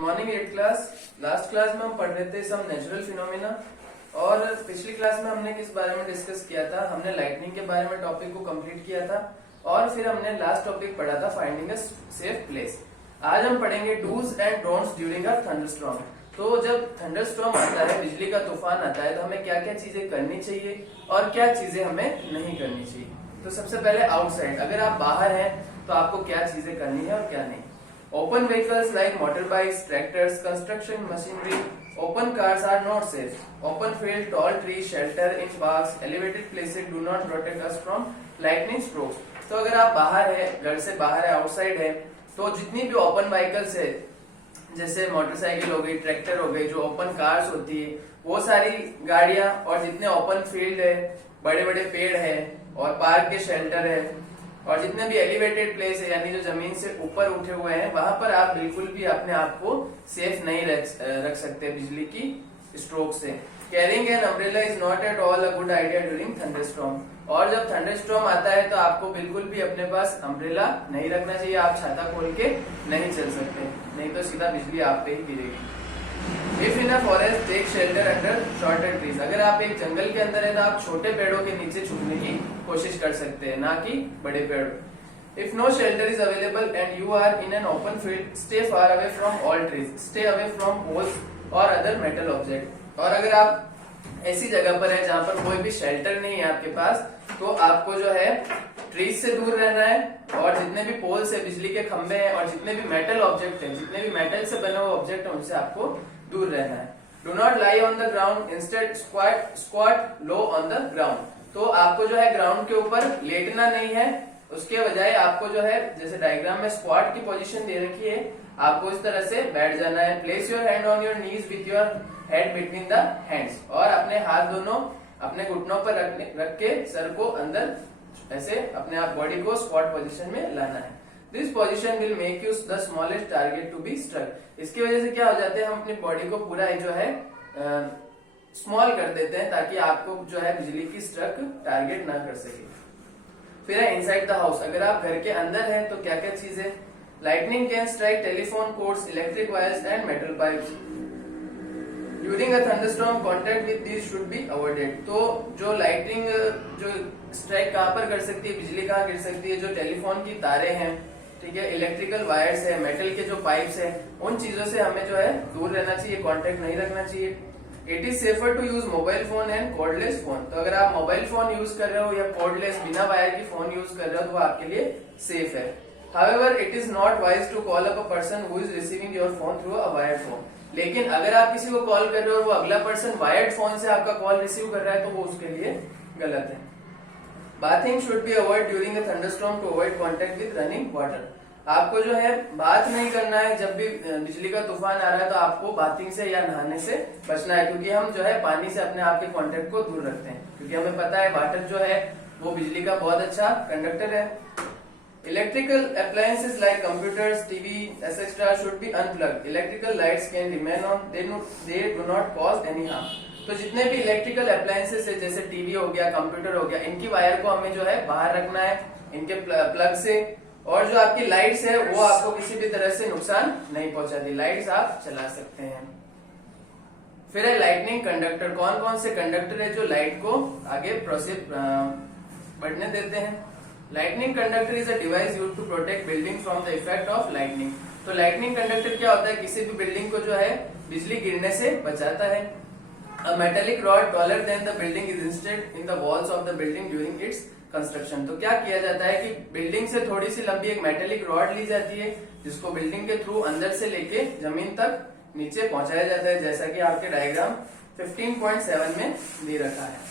Morning 8 class. Last class में हम पढ़ रहे थे सम नेचुरल फिनोमिना और पिछली क्लास में हमने किस बारे में डिस्कस किया था। हमने लाइटनिंग के बारे में टॉपिक को कंप्लीट किया था और फिर हमने लास्ट टॉपिक पढ़ा था फाइंडिंग अ सेफ प्लेस। आज हम पढ़ेंगे dos and don'ts during a thunderstorm. तो जब थंडरस्टॉर्म आता है, बिजली का तूफान आता है, तो हमें क्या क्या चीजें करनी चाहिए और क्या चीजें हमें नहीं करनी चाहिए। तो सबसे पहले आउटसाइड, अगर आप बाहर हैं तो आपको क्या चीजें करनी है और क्या नहीं। Open vehicles like motorbikes, tractors, construction machinery, open cars are not safe. Open field, tall trees, shelter in parks, elevated places do not protect us from lightning strokes. तो अगर आप बाहर है, घर से बाहर है, आउटसाइड है, तो जितनी भी ओपन व्हीकल्स है, जैसे मोटरसाइकिल हो गई, ट्रैक्टर हो गई, जो ओपन कार्स होती है, वो सारी गाड़ियां, और जितने ओपन फील्ड है, बड़े बड़े पेड़ है और पार्क के शेल्टर है, और जितने भी एलिवेटेड प्लेस है यानी जो जमीन से ऊपर उठे हुए हैं, वहां पर आप बिल्कुल भी अपने आप को सेफ नहीं रख सकते बिजली की स्ट्रोक से। Carrying an umbrella is not at all a good idea during thunderstorm. और जब थंडरस्टॉर्म आता है तो आपको बिल्कुल भी अपने पास अम्ब्रेला नहीं रखना चाहिए। आप छाता खोल के नहीं चल सकते, नहीं तो सीधा बिजली आप पे ही गिरेगी। If in a forest, take shelter under shorter trees. अगर आप एक जंगल के अंदर है तो आप छोटे पेड़ों के नीचे छुपने की कोशिश कर सकते हैं, ना कि बड़े पेड़। If no shelter is available and you are in an open field, stay far away from all trees. Stay away from poles or other metal object. और अगर आप ऐसी जगह पर है जहाँ पर कोई भी शेल्टर नहीं है आपके पास, तो आपको जो है ट्रीज से दूर रहना है, और जितने भी पोल्स है, बिजली के खंभे हैं, और जितने भी मेटल ऑब्जेक्ट हैं, जितने भी मेटल से बने हुए ऑब्जेक्ट हैं, उनसे आपको दूर रहना है। Do not lie on the ground, instead squat low on the ground. तो आपको जो है ग्राउंड के ऊपर लेटना नहीं है, उसके बजाय आपको जो है, जैसे डायग्राम में स्क्वाट की पोजीशन दे रखी है, आपको इस तरह से बैठ जाना है। Place your hand on your knees with your head between the hands, और अपने हाथ दोनों अपने घुटनों पर रख के सर को अंदर ऐसे अपने आप बॉडी को स्क्वाट पोजीशन में लाना है। This position will make you the smallest target to be struck. इसकी वजह से क्या हो जाते हैं, हम अपनी बॉडी को पूरा जो है स्मॉल कर देते हैं, ताकि आपको जो है बिजली की स्ट्रक टारगेट ना कर सके। फिर है इनसाइड द हाउस। अगर आप घर के अंदर हैं तो क्या क्या चीज है। Lightning can strike telephone chords, electric wires and metal pipes. During a thunderstorm contact with these should be avoided. तो जो लाइटनिंग जो स्ट्राइक कहाँ पर कर सकती है, बिजली कहाँ गिर सकती है, जो टेलीफोन की तारे हैं, ठीक है, इलेक्ट्रिकल वायर्स है, मेटल के जो पाइप्स है, उन चीजों से हमें जो है दूर रहना चाहिए, कांटेक्ट नहीं रखना चाहिए। It is safer to use mobile phone and cordless phone. तो अगर आप मोबाइल फोन यूज कर रहे हो या कॉर्डलेस बिना वायर की फोन यूज कर रहे हो, तो वो आपके लिए सेफ है। However, it is not wise to call up a person who is receiving your phone through a wired phone. लेकिन अगर आप किसी को कॉल कर रहे हो और वो अगला पर्सन वायर्ड फोन से आपका कॉल रिसीव कर रहा है, तो वो उसके लिए गलत है। Bathing should be avoid during a thunderstorm to avoid contact with running water. आपको जो है बात नहीं करना है, जब भी बिजली का तूफान आ रहा है तो आपको बाथिंग से या नहाने से बचना है, क्योंकि हम जो है पानी से अपने आप के कॉन्टेक्ट को दूर रखते हैं, क्योंकि हमें पता है वाटर जो है वो बिजली का बहुत अच्छा कंडक्टर है। Electrical appliances like computers, TV, etc. should be unplugged. Electrical lights can remain on. They do not cause any harm. तो जितने भी इलेक्ट्रिकल अप्लायंसेस है, जैसे टीवी हो गया, कंप्यूटर हो गया, इनकी वायर को हमें जो है बाहर रखना है, इनके प्लग से। और जो आपकी लाइट्स है वो आपको किसी भी तरह से नुकसान नहीं पहुंचाती, लाइट्स आप चला सकते हैं। फिर है लाइटनिंग कंडक्टर। कौन कौन से कंडक्टर है जो लाइट को आगे प्रोसेस बढ़ने देते हैं। Lightning conductor is a device used to protect building from the effect of lightning. तो लाइटनिंग कंडक्टर क्या होता है, किसी भी बिल्डिंग को जो है बिजली गिरने से बचाता है। A metallic rod taller than the building is instead in the walls of the building during its construction. तो क्या किया जाता है कि बिल्डिंग से थोड़ी सी लंबी एक मेटेलिक रॉड ली जाती है, जिसको बिल्डिंग के थ्रू अंदर से लेके जमीन तक नीचे पहुंचाया जाता है, जैसा कि आपके डायग्राम 15.7 में दे रखा है।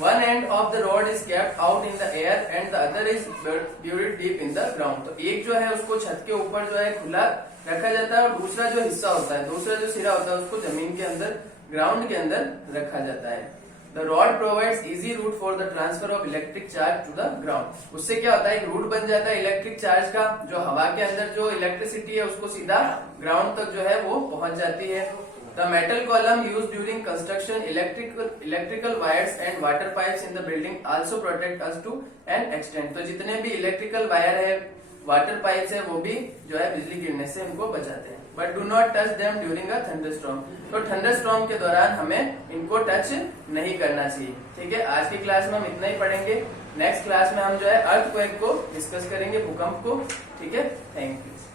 One end of the rod is kept out in the air and the other is buried deep in the ground. तो एक जो है उसको छत के ऊपर जो है खुला रखा जाता है, और दूसरा जो हिस्सा होता है, दूसरा जो सिरा होता है, उसको जमीन के अंदर, ग्राउंड के अंदर रखा जाता है। The rod provides easy route for the transfer of electric charge to the ground. उससे क्या होता है, एक रूट बन जाता है इलेक्ट्रिक चार्ज का, जो हवा के अंदर जो इलेक्ट्रिसिटी है उसको सीधा ग्राउंड तक जो है वो पहुंच जाती है। The metal column used during construction, electrical wires and water pipes in the building also protect us to an extent. तो जितने भी इलेक्ट्रिकल वायर है, वाटर पाइप्स है वो भी जो है बिजली गिरने से उनको बचाते हैं। But do not touch them during a thunderstorm. तो थंडरस्टॉर्म के दौरान हमें इनको टच नहीं करना चाहिए। ठीक है, आज की क्लास में हम इतना ही पढ़ेंगे। नेक्स्ट क्लास में हम जो है अर्थक्वेक को डिस्कस करेंगे, भूकंप को। ठीक है, थैंक यू।